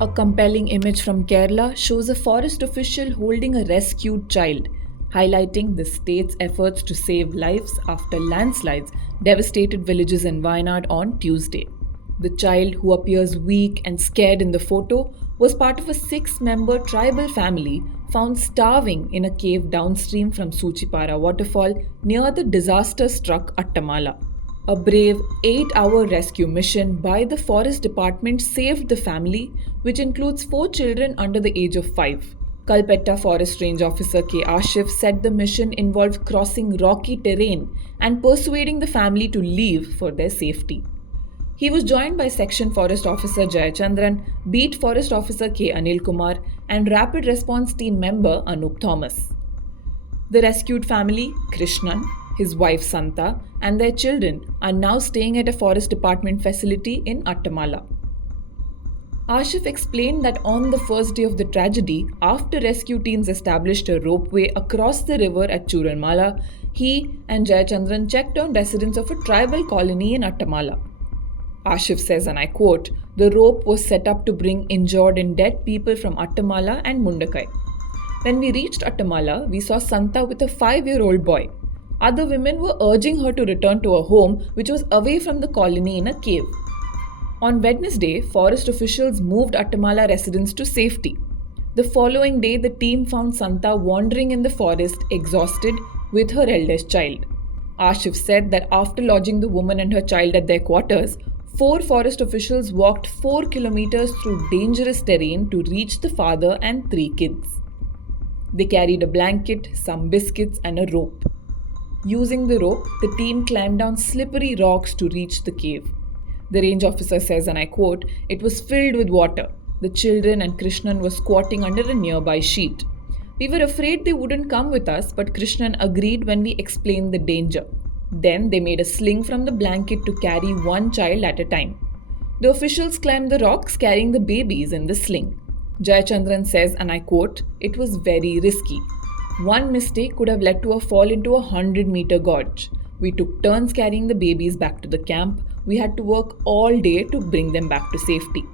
A compelling image from Kerala shows a forest official holding a rescued child, highlighting the state's efforts to save lives after landslides devastated villages in Wayanad on Tuesday. The child, who appears weak and scared in the photo, was part of a 6-member tribal family found starving in a cave downstream from Suchipara waterfall near the disaster struck Attamala. A brave 8-hour rescue mission by the Forest Department saved the family, which includes 4 children under the age of 5. Kalpetta Forest Range Officer K. Ashif said the mission involved crossing rocky terrain and persuading the family to leave for their safety. He was joined by Section Forest Officer Jayachandran, Beat Forest Officer K. Anil Kumar, and Rapid Response Team member Anup Thomas. The rescued family, Krishnan, his wife Santa, and their children are now staying at a Forest Department facility in Attamala. Ashif explained that on the first day of the tragedy, after rescue teams established a ropeway across the river at Churanmala, he and Jayachandran checked on residents of a tribal colony in Attamala. Ashif says, and I quote, "The rope was set up to bring injured and dead people from Attamala and Mundakai. When we reached Attamala, we saw Santa with a 5-year-old boy. Other women were urging her to return to her home, which was away from the colony in a cave. On Wednesday, forest officials moved Attamala residents to safety. The following day, the team found Santa wandering in the forest, exhausted, with her eldest child. Ashif said that after lodging the woman and her child at their quarters, 4 forest officials walked 4 kilometers through dangerous terrain to reach the father and 3 kids. They carried a blanket, some biscuits, and a rope. Using the rope, the team climbed down slippery rocks to reach the cave. The range officer says, and I quote, "It was filled with water. The children and Krishnan were squatting under a nearby sheet. We were afraid they wouldn't come with us, but Krishnan agreed when we explained the danger. Then they made a sling from the blanket to carry one child at a time. The officials climbed the rocks carrying the babies in the sling." Jayachandran says, and I quote, "It was very risky. One mistake could have led to a fall into a 100-meter gorge. We took turns carrying the babies back to the camp. We had to work all day to bring them back to safety."